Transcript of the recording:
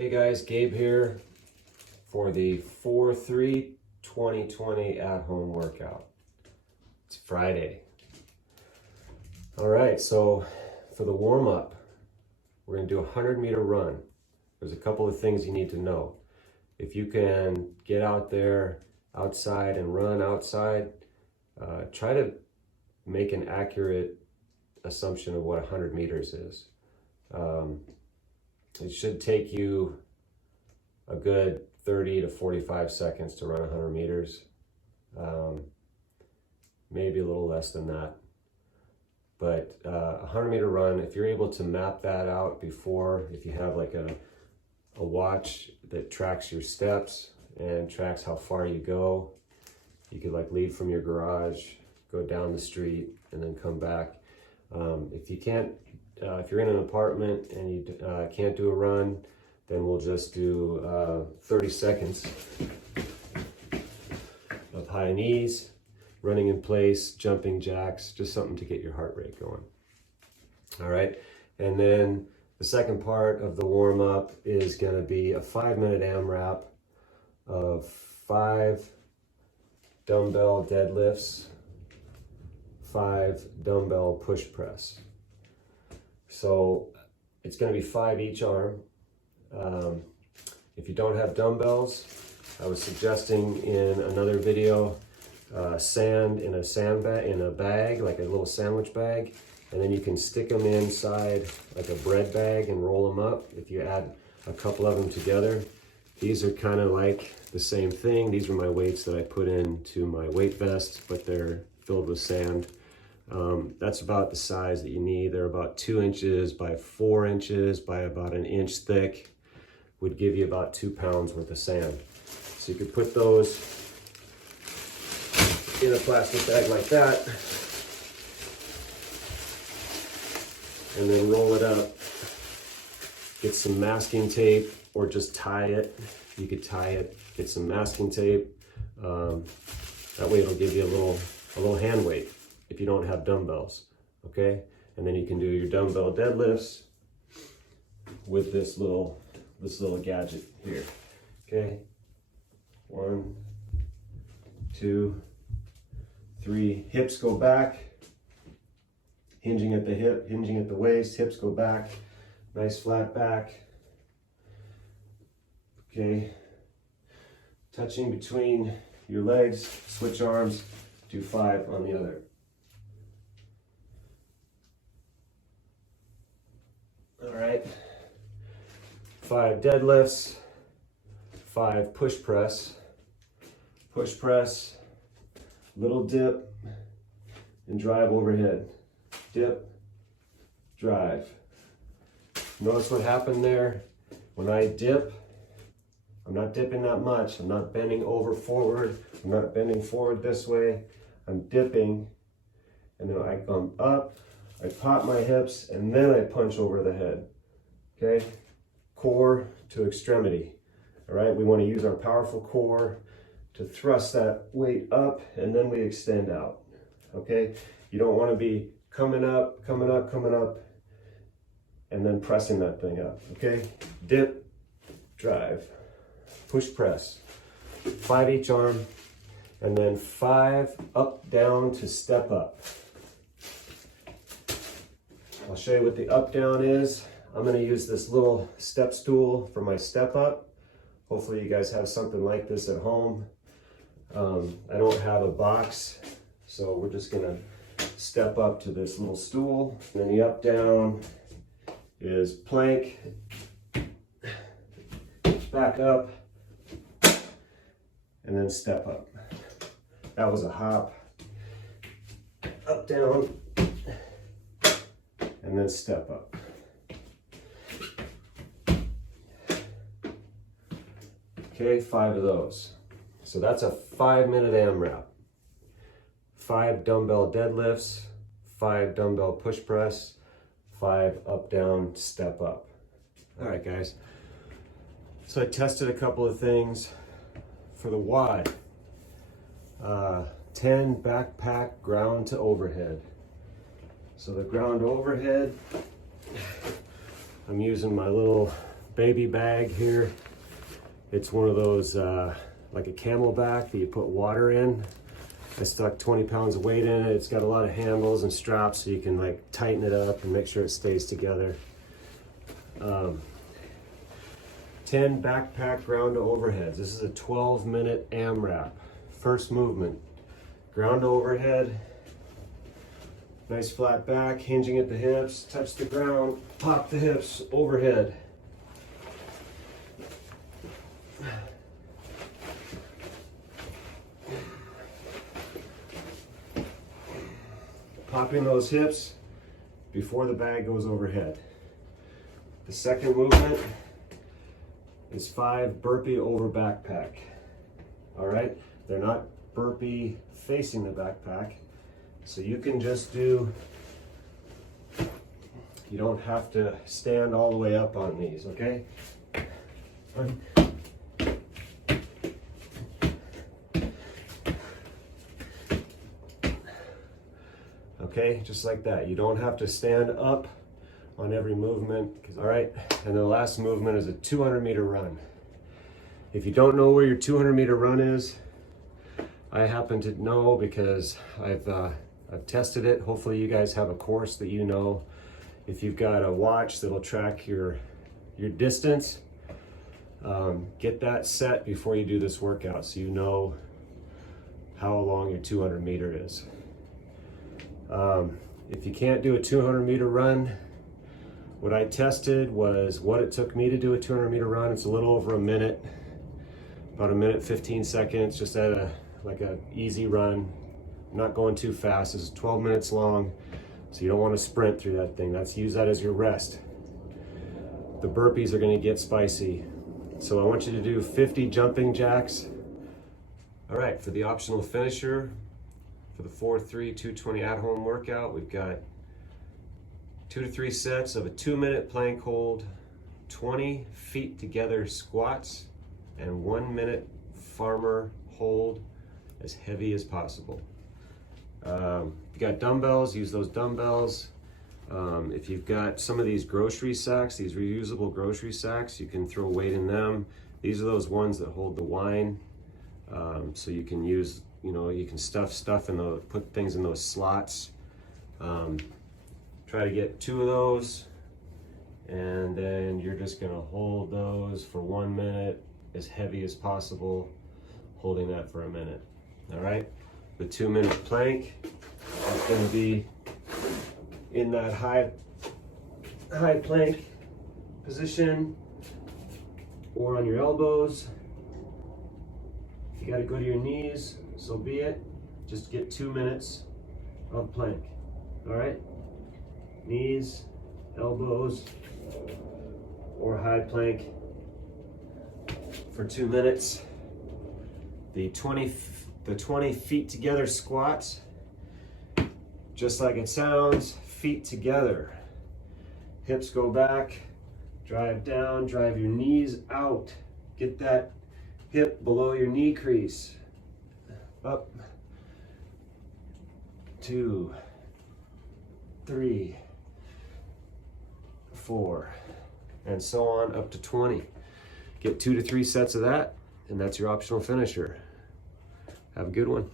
Hey guys, Gabe here for the 4/3/2020 at-home workout. It's Friday. All right, so for the warm-up, we're gonna do a 100-meter run. There's a couple of things you need to know. If you can get out there outside and run outside, try to make an accurate assumption of what 100 meters is. It should take you a good 30 to 45 seconds to run 100 meters. Maybe a little less than that. But a 100-meter run, if you're able to map that out before, if you have like a watch that tracks your steps and tracks how far you go, you could like leave from your garage, go down the street, and then come back. If you can't, if you're in an apartment and you can't do a run, then we'll just do 30 seconds of high knees, running in place, jumping jacks, just something to get your heart rate going. All right, and then the second part of the warm-up is going to be a 5-minute AMRAP of 5 dumbbell deadlifts, 5 dumbbell push press. So it's going to be 5 each arm. If you don't have dumbbells, I was suggesting in another video sand in a bag, like a little sandwich bag, and then you can stick them inside like a bread bag and roll them up. If you add a couple of them together, these are kind of like the same thing. These are my weights that I put into my weight vest, but they're filled with sand. That's about the size that you need. They're about 2 inches by 4 inches by about 1 inch thick. Would give you about 2 pounds worth of sand. So you could put those in a plastic bag like that, and then roll it up. Get some masking tape, or just tie it. You could tie it. Get some masking tape. That way it'll give you a little hand weight if you don't have dumbbells. Okay, and then you can do your dumbbell deadlifts with this little gadget here. Okay, 1, 2, 3. Hips go back, hinging at the hip, hinging at the waist. Hips go back, nice flat back. Okay, touching between your legs. Switch arms. Do 5 on the other. All right. 5 deadlifts, 5 push press, little dip, and drive overhead. Dip, drive. Notice what happened there? When I dip, I'm not dipping that much. I'm not bending over forward. I'm not bending forward this way. I'm dipping, and then I come up, I pop my hips, and then I punch over the head. Okay? Core to extremity. All right, we want to use our powerful core to thrust that weight up, and then we extend out. Okay, you don't want to be coming up, and then pressing that thing up. Okay, dip, drive, push press, 5 each arm, and then 5 up, down to step up. I'll show you what the up, down is. I'm going to use this little step stool for my step up. Hopefully you guys have something like this at home. I don't have a box, so we're just going to step up to this little stool. And then the up down is plank, back up, and then step up. That was a hop, up down, and then step up. Okay, 5 of those. So that's a 5-minute AMRAP. 5 dumbbell deadlifts, 5 dumbbell push press, 5 up, down, step up. All right, guys. So I tested a couple of things for the WOD. 10 backpack ground to overhead. So the ground overhead, I'm using my little baby bag here. It's one of those like a camelback that you put water in. I stuck 20 pounds of weight in it. It's got a lot of handles and straps so you can like tighten it up and make sure it stays together. 10 backpack ground to overheads. This is a 12-minute AMRAP. First movement, ground to overhead. Nice flat back, hinging at the hips, touch the ground, pop the hips, overhead. Popping those hips before the bag goes overhead. The second movement is 5 burpee over backpack. All right, they're not burpee facing the backpack, so you can just do, you don't have to stand all the way up on these, okay? Okay, just like that. You don't have to stand up on every movement. All right, and the last movement is a 200-meter run. If you don't know where your 200-meter run is, I happen to know because I've tested it. Hopefully you guys have a course that you know. If you've got a watch that'll track your distance, get that set before you do this workout so you know how long your 200-meter is. If you can't do a 200-meter run, what I tested was what it took me to do a 200-meter run. It's a little over a minute, about 1 minute 15 seconds, just at a easy run. I'm not going too fast. This is 12 minutes long, so you don't want to sprint through that thing. Use that as your rest. The burpees are going to get spicy, so I want you to do 50 jumping jacks. All right, for the optional finisher, for the 4-3-220 at-home workout, we've got 2 to 3 sets of a 2-minute plank hold, 20 feet together squats, and 1 minute farmer hold as heavy as possible. If you got dumbbells, use those dumbbells. If you've got some of these grocery sacks, these reusable grocery sacks, you can throw weight in them. These are those ones that hold the wine. So you can use, you can stuff in those, put things in those slots. Try to get 2 of those, and then you're just gonna hold those for 1 minute, as heavy as possible, holding that for a minute. All right, the 2-minute plank is gonna be in that high plank position or on your elbows. If you gotta go to your knees, so be it. Just get 2 minutes of plank, all right? Knees, elbows, or high plank for 2 minutes. The 20 feet together squats, just like it sounds, feet together. Hips go back, drive down, drive your knees out. Get that hip below your knee crease. Up, 2, 3, 4, and so on up to 20. Get 2 to 3 sets of that, and that's your optional finisher. Have a good one.